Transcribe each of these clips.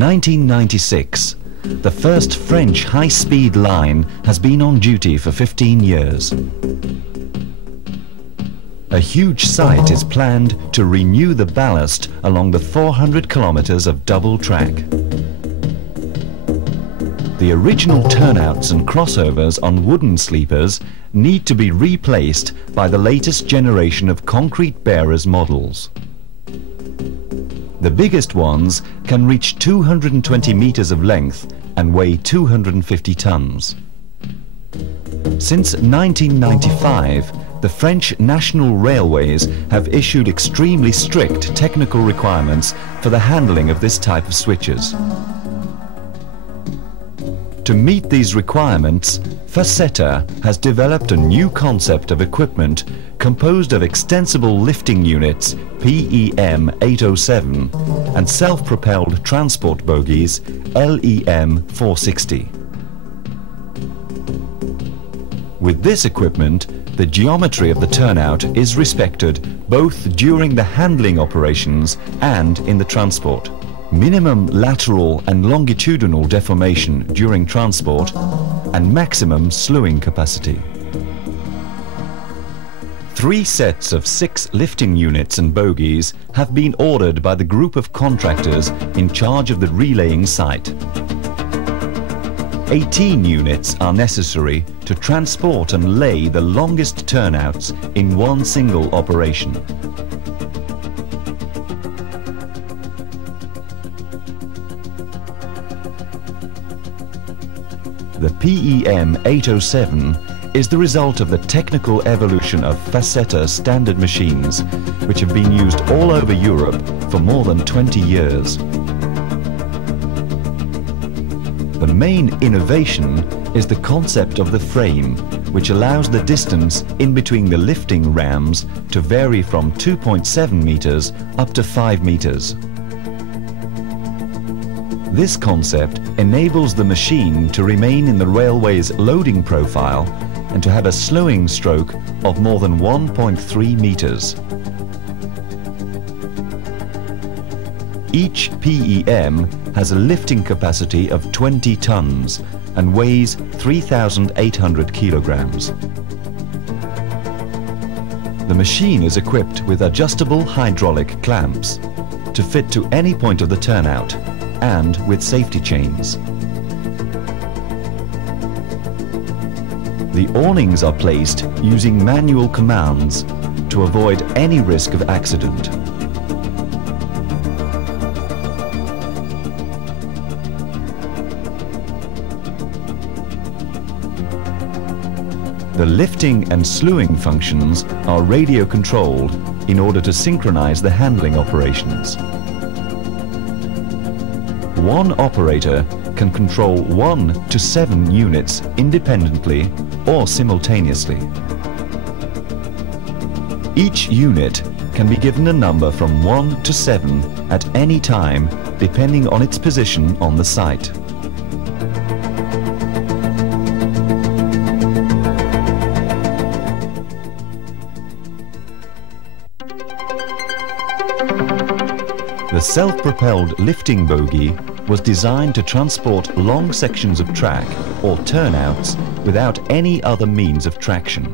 1996. The first French high-speed line has been on duty for 15 years. A huge site is planned to renew the ballast along the 400 kilometers of double track. The original turnouts and crossovers on wooden sleepers need to be replaced by the latest generation of concrete bearers models. The biggest ones can reach 220 meters of length and weigh 250 tons. Since 1995, the French National Railways have issued extremely strict technical requirements for the handling of this type of switches. To meet these requirements, Faceta has developed a new concept of equipment composed of extensible lifting units PEM 807 and self-propelled transport bogies LEM 460. With this equipment, the geometry of the turnout is respected both during the handling operations and in the transport. Minimum lateral and longitudinal deformation during transport and maximum slewing capacity. 3 sets of 6 lifting units and bogies have been ordered by the group of contractors in charge of the relaying site. 18 units are necessary to transport and lay the longest turnouts in one single operation. The PEM 807 is the result of the technical evolution of Faceta standard machines, which have been used all over Europe for more than 20 years. The main innovation is the concept of the frame, which allows the distance in between the lifting rams to vary from 2.7 meters up to 5 meters. This concept enables the machine to remain in the railway's loading profile and to have a slowing stroke of more than 1.3 meters. Each PEM has a lifting capacity of 20 tons and weighs 3,800 kilograms. The machine is equipped with adjustable hydraulic clamps to fit to any point of the turnout and with safety chains. The awnings are placed using manual commands to avoid any risk of accident. The lifting and slewing functions are radio controlled in order to synchronize the handling operations. One operator can control 1 to 7 units independently or simultaneously. Each unit can be given a number from 1 to 7 at any time, depending on its position on the site. The self-propelled lifting bogie was designed to transport long sections of track or turnouts without any other means of traction.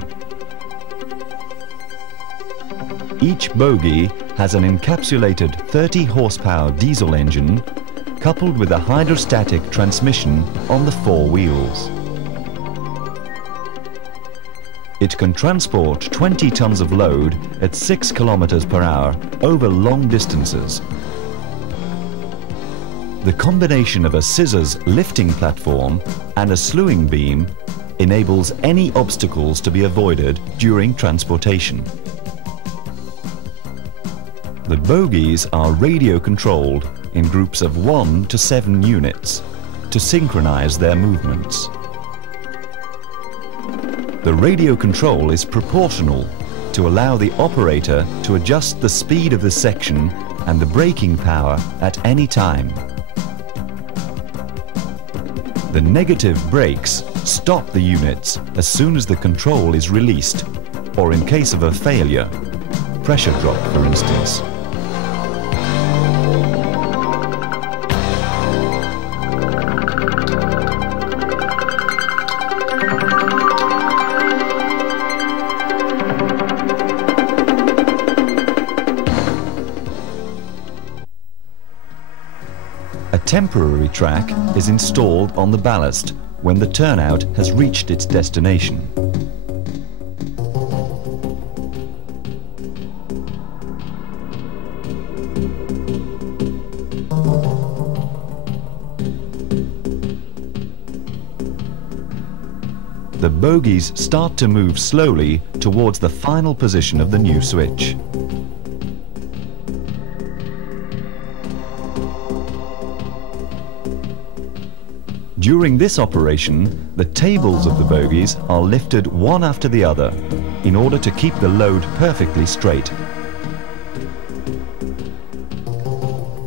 Each bogie has an encapsulated 30 horsepower diesel engine coupled with a hydrostatic transmission on the 4 wheels. It can transport 20 tons of load at 6 kilometers per hour over long distances. The combination of a scissors lifting platform and a slewing beam enables any obstacles to be avoided during transportation. The bogies are radio controlled in groups of 1 to 7 units to synchronize their movements. The radio control is proportional to allow the operator to adjust the speed of the section and the braking power at any time. The negative brakes stop the units as soon as the control is released, or in case of a failure, pressure drop for instance. A temporary track is installed on the ballast when the turnout has reached its destination. The bogies start to move slowly towards the final position of the new switch. During this operation, the tables of the bogies are lifted one after the other in order to keep the load perfectly straight.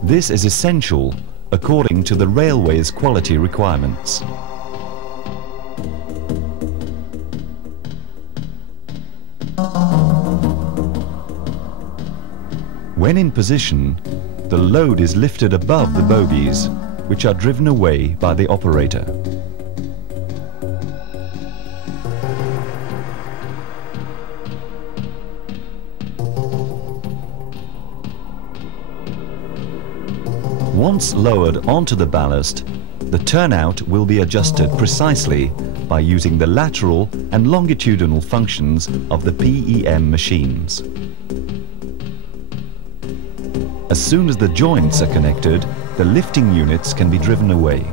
This is essential according to the railway's quality requirements. When in position, the load is lifted above the bogies, which are driven away by the operator. Once lowered onto the ballast, the turnout will be adjusted precisely by using the lateral and longitudinal functions of the PEM machines. As soon as the joints are connected, the lifting units can be driven away.